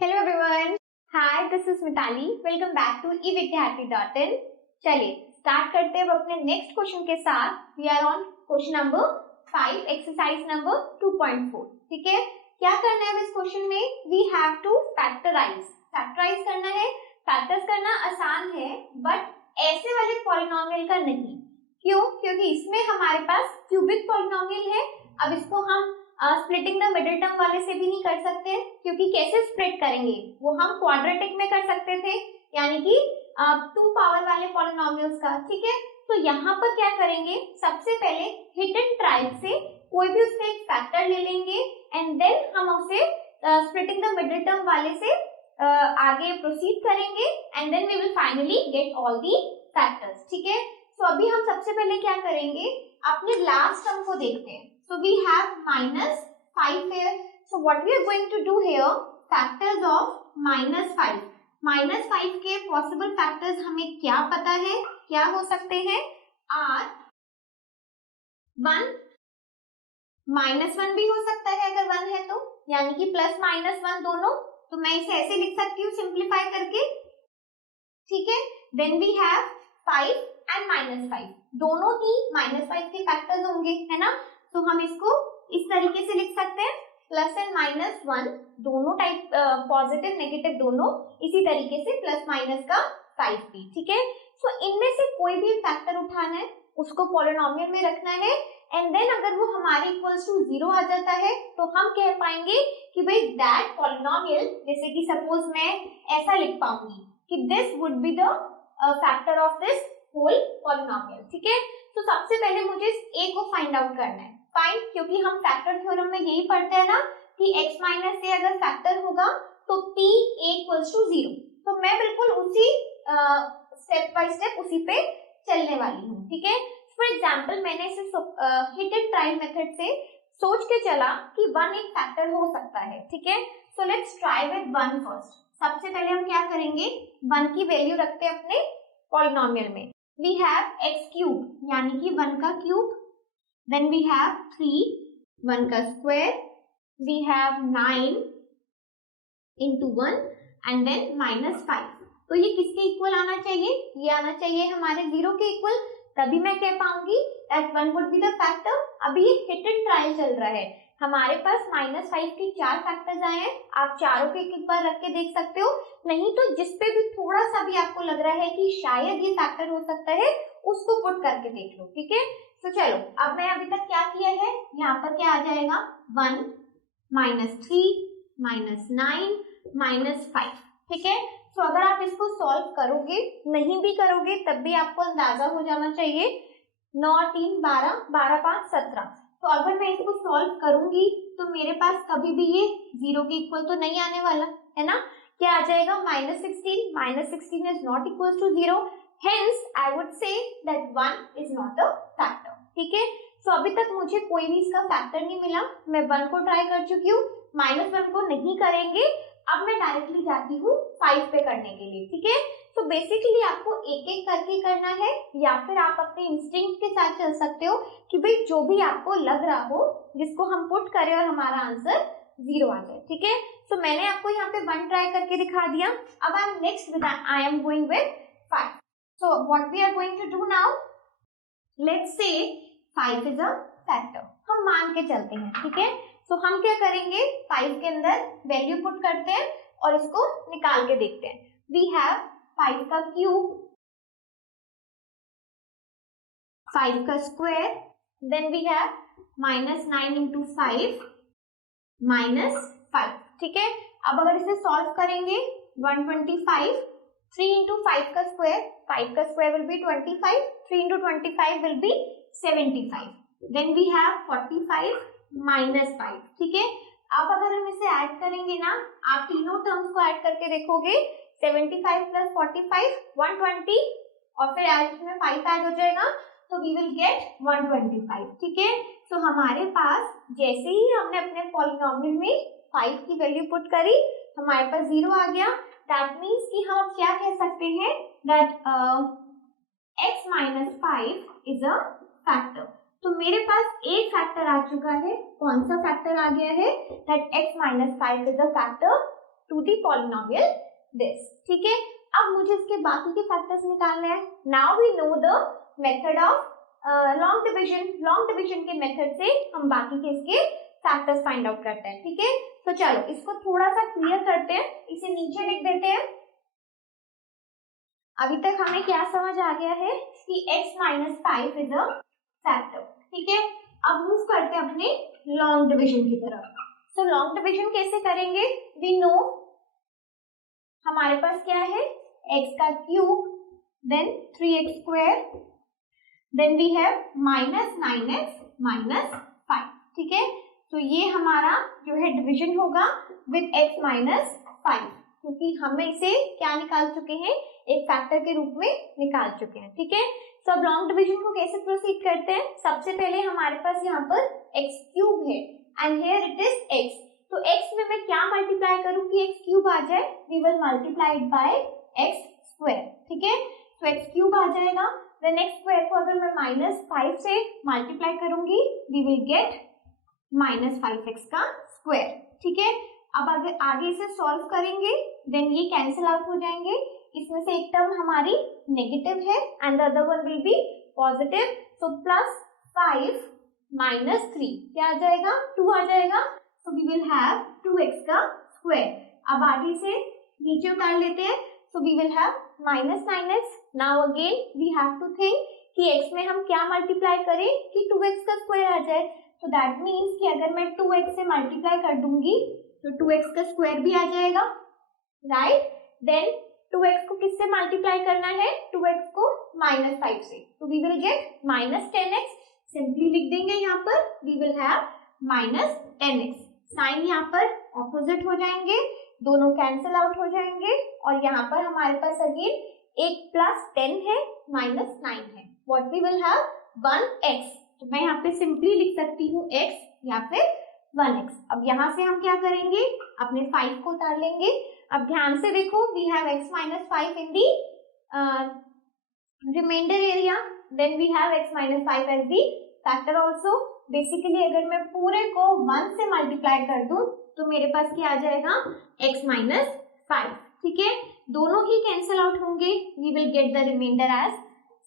Hello everyone, hi this is Mitali. Welcome back to evidyarthi.in। चलिए start करते हैं अब अपने नेक्स्ट क्वेश्चन के साथ। We are on question number 5, exercise number 2.4। ठीक है, क्या करना है इस क्वेश्चन में? वी हैव टू फैक्टराइज करना है। फैक्टर्स करना आसान है बट ऐसे वाले पॉलिनोमियल का नहीं। क्यों? क्योंकि इसमें हमारे पास क्यूबिक पॉलिनोमियल है। अब इसको हम स्प्लिटिंग द मिडिल टर्म वाले से भी नहीं कर सकते, क्योंकि कैसे स्प्लिट करेंगे वो हम क्वाड्रेटिक में कर सकते थे, यानी कि 2 पावर वाले पॉलिनोमियल्स का। ठीक है, तो यहाँ पर क्या करेंगे, सबसे पहले हिट एंड ट्राई से कोई भी उसका एक फैक्टर ले लेंगे एंड देन हम उसे स्प्लिटिंग द मिडिल टर्म वाले से आगे प्रोसीड करेंगे and then we will finally get all the factors. ठीक है, तो अभी हम सबसे पहले क्या करेंगे, अपने लास्ट टर्म को देखते हैं। So we have -5 here. So what we are going to do here, factors of -5. -5 के possible factors हमें क्या पता है, क्या हो सकते हैं? R 1, -1 भी हो सकता है अगर 1 है तो, यानी कि +-1 दोनों। तो मैं इसे ऐसे लिख सकती हूँ सिंप्लीफाई करके। ठीक है, then we have 5 and -5, दोनों ही -5 के फैक्टर्स होंगे, है ना? तो हम इसको इस तरीके से लिख सकते हैं, प्लस एंड -1 दोनों टाइप, पॉजिटिव नेगेटिव दोनों, इसी तरीके से प्लस माइनस का 5 भी। ठीक है, तो इनमें से कोई भी फैक्टर उठाना है, उसको पॉलिनोमियल में रखना है एंड देन अगर वो हमारे इक्वल्स टू 0 आ जाता है तो हम कह पाएंगे कि भाई दैट पॉलिनोमियल, जैसे कि सपोज मैं ऐसा लिख पाऊंगी कि this would be the factor of this whole polynomial. ठीक है, तो सबसे पहले मुझे ए को फाइंड आउट करना है। फाइंड, क्योंकि हम फैक्टर थ्योरम में यही पढ़ते हैं ना कि x माइनस ए अगर फैक्टर होगा तो p a इक्वल्स टू 0। तो मैं बिल्कुल उसी स्टेप बाय स्टेप उसी पे चलने वाली हूँ। ठीक है, फॉर एग्जांपल मैंने इसे हिट एंड ट्राई मेथड से सोच के चला कि 1 एक फैक्टर हो सकता है। ठीक है, so let's try with 1 first. सबसे पहले हम क्या करेंगे, 1 की वैल्यू रखते हैं अपने पॉलिनोमियल में। वी हैव x क्यूब, यानी कि 1 का क्यूब, then we have 3, 1 का square, we have 9 into 1 and then -5। तो ये किसके इक्वल आना चाहिए? ये आना चाहिए हमारे 0 के इक्वल, तभी मैं कह पाऊंगी that 1 would be the factor। अभी ये हिट एंड ट्रायल चल रहा है, हमारे पास -5 के 4 फैक्टर्स आए हैं। आप चारों के एक बार रख के देख सकते हो, नहीं तो जिस पे भी थोड़ा सा भी आपको लग रहा है कि शायद ये फैक्टर हो सकता है, उसको पुट करके देख लो। ठीक है, तो चलो अब मैं अभी तक क्या किया है, यहाँ पर क्या आ जाएगा, 1 -3 -9 -5। ठीक है, तो अगर आप इसको सॉल्व करोगे, नहीं भी करोगे तब भी आपको अंदाजा हो जाना चाहिए, 9 3 12 12 5 17। तो अगर मैं इसको सॉल्व करूंगी तो मेरे पास कभी भी ये 0 के इक्वल तो नहीं आने वाला, है ना? क्या आ जाएगा, -16 is not equal to 0, hence I would say that 1 is not a factor। ठीक है, तो अभी तक मुझे कोई भी इसका फैक्टर नहीं मिला। मैं 1 को ट्राई कर चुकी हूँ, -1 को नहीं करेंगे। अब मैं डायरेक्टली जाती हूँ 5 पे करने के लिए। ठीक है, तो बेसिकली आपको एक एक करके करना है, या फिर आप अपने इंस्टिंक्ट के साथ चल सकते हो कि भाई जो भी आपको लग रहा हो, जिसको हम पुट करें और हमारा आंसर 0 आ जाए। ठीक है, तो मैंने आपको यहाँ पे 1 ट्राई करके दिखा दिया। अब I am going with 5। So what we are going to do now, let's say 5 is a factor, हम मान के चलते हैं। ठीक है, तो हम क्या करेंगे, 5 के अंदर वैल्यू पुट करते हैं और इसको निकाल के देखते हैं। We have 5 का क्यूब, 5 का square, then we have -9 into 5 -5। ठीक है, अब अगर इसे सॉल्व करेंगे, 125, 3 into 5 का स्क्वायर, 5 का square will be 25, 3 into 25 will be 75, then we have 45 -5। ठीक है, अब अगर हम इसे ऐड करेंगे ना, आप तीनों टर्म्स को ऐड करके देखोगे, 75 plus 45 120, और फिर ऐड में 5 ऐड हो जाएगा तो we will get 125। ठीक है, तो हमारे पास जैसे ही हमने अपने पॉलिनोमियल में 5 की वैल्यू पुट करी, हमारे पास 0 आ गया। That means कि हम क्या कह सकते हैं, that x minus 5 is a factor। तो मेरे पास एक फैक्टर आ चुका है, कौन सा फैक्टर आ गया है, that x minus 5 is a factor to the polynomial this. ठीक है, अब मुझे इसके बाकी के फैक्टर्स निकालने हैं। Now we know the method of long division. Long division के मेथड से हम बाकी के इसके फैक्टर्स फाइंड आउट करते हैं। ठीक है, तो चलो इसको थोड़ा सा क्लियर करते हैं, इसे नीचे लिख देते हैं। अभी तक हमें क्या समझ आ गया है कि x minus 5 is a factor. ठीक है, अब मूव करते हैं अपने लॉन्ग डिवीजन की तरफ। सो लॉन्ग डिवीजन कैसे करेंगे? वी नो हमारे पास क्या है, x का cube, then 3x square, then we have minus 9x minus 5। ठीक है, तो ये हमारा जो है डिवीजन होगा विद x माइनस 5, क्योंकि हमें इसे क्या निकाल चुके हैं, एक फैक्टर के रूप में निकाल चुके हैं। ठीक है, तो अब लॉन्ग डिवीजन को कैसे प्रोसीड करते हैं? सबसे पहले हमारे पास यहाँ पर x क्यूब है and here it is x। तो x में मैं क्या मल्टीप्लाई करूं कि x क्यूब आ जाए? We will multiply it by x square. ठीक है, तो x क्यूब आ जाएगा, देन x स्क्वायर को अगर मैं माइनस 5 से मल्टीप्लाई करूंगी we will get minus 5x का स्क्वायर। ठीक है, अब अगर आगे इसे सॉल्व करेंगे देन ये कैंसिल आउट हो जाएंगे, इसमें से एक टर्म हमारी नेगेटिव है and the other one will be positive. So plus 5 minus 3 क्या आ जाएगा? 2 आ जाएगा। सो वी विल हैव 2x का स्क्वायर। अब आगे से नीचे उतार लेते हैं, so we will have minus 9x। Now again we have to think कि x में हम क्या मल्टीप्लाई करें कि 2x का स्क्वायर आ जाए। तो दैट मीन्स कि अगर मैं 2x से मल्टीप्लाई कर दूंगी तो 2x का स्क्वायर भी आ जाएगा, राइट। देन 2x को किससे मल्टीप्लाई करना है? 2x को माइनस 5 से, तो we will get minus 10x। Simply लिख देंगे यहाँ पर we will have minus 10x। Sign यहाँ पर ऑपोजिट हो जाएंगे, दोनों कैंसिल आउट हो जाएंगे और यहाँ पर हमारे पास अगेन एक प्लस 10 है माइनस 9 है। What we will have 1x। तो मैं यहाँ पे सिंपली लिख सकती हूँ x या फिर 1x। अब यहाँ से हम क्या करेंगे, अपने 5 को उतार लेंगे। अब ध्यान से देखो, we have x minus 5 in the reminder area, then we have x minus 5 as the factor also. Basically अगर मैं पूरे को 1 से मल्टीप्लाई कर दूं तो मेरे पास क्या आ जाएगा, x माइनस 5। ठीक है, दोनों ही कैंसिल आउट होंगे, we will get the reminder as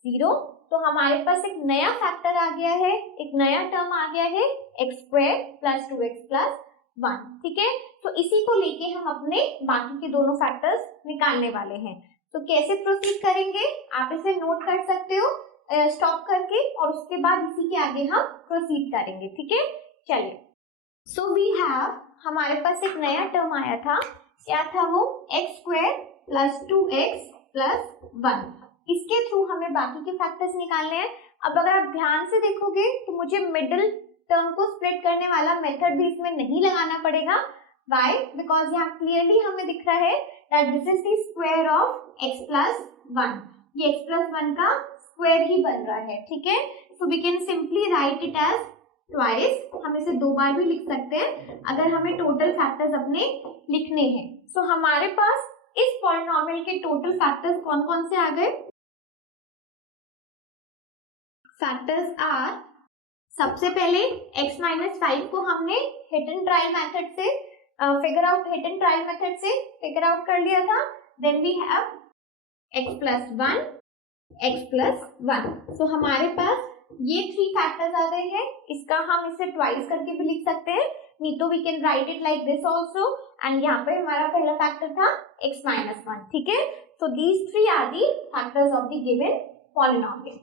0। तो हमारे पास एक नया फैक्टर आ गया है, एक नया टर्म आ गया है, x square plus 2x plus 1। ठीक है, तो इसी को लेके हम अपने बाकी के दोनों फैक्टर्स निकालने वाले हैं। तो कैसे प्रोसीड करेंगे, आप इसे नोट कर सकते हो स्टॉप करके, और उसके बाद इसी के आगे हम प्रोसीड करेंगे। ठीक है, चलिए। सो वी हैव, हमारे पास एक नया टर्म आया था, क्या था वो, x square plus 2x plus 1। इसके थ्रू हमें बाकी के फैक्टर्स निकालने हैं। अब अगर आप ध्यान से देखोगे तो मुझे मिडिल टर्म को स्प्लिट करने वाला मेथड भी इसमें नहीं लगाना पड़ेगा। Why? बिकॉज यहाँ क्लियरली हमें दिख रहा है that this is the square of x plus 1। ये x प्लस 1 का स्क्वायर ही बन रहा है। ठीक है, so we can simply write it as twice. हम इसे 2 बार भी लिख सकते हैं अगर हमें टोटल फैक्टर्स अपने लिखने हैं। सो हमारे पास इस पॉलिनोमियल के टोटल फैक्टर्स कौन कौन से आ गए? फैक्टर्स आर, सबसे पहले x माइनस 5 को हमने हिट एंड ट्रायल मेथड से फिगर आउट कर लिया था। Then we have x plus 1, x plus 1। So हमारे पास ये 3 फैक्टर्स आ गए हैं। इसका हम इसे ट्वाइस करके भी लिख सकते हैं, नहीं तो we can write it like this also. And यहाँ पे हमारा पहला फैक्टर था x माइनस 1। ठीक है, so these 3 are the factors of the given polynomial.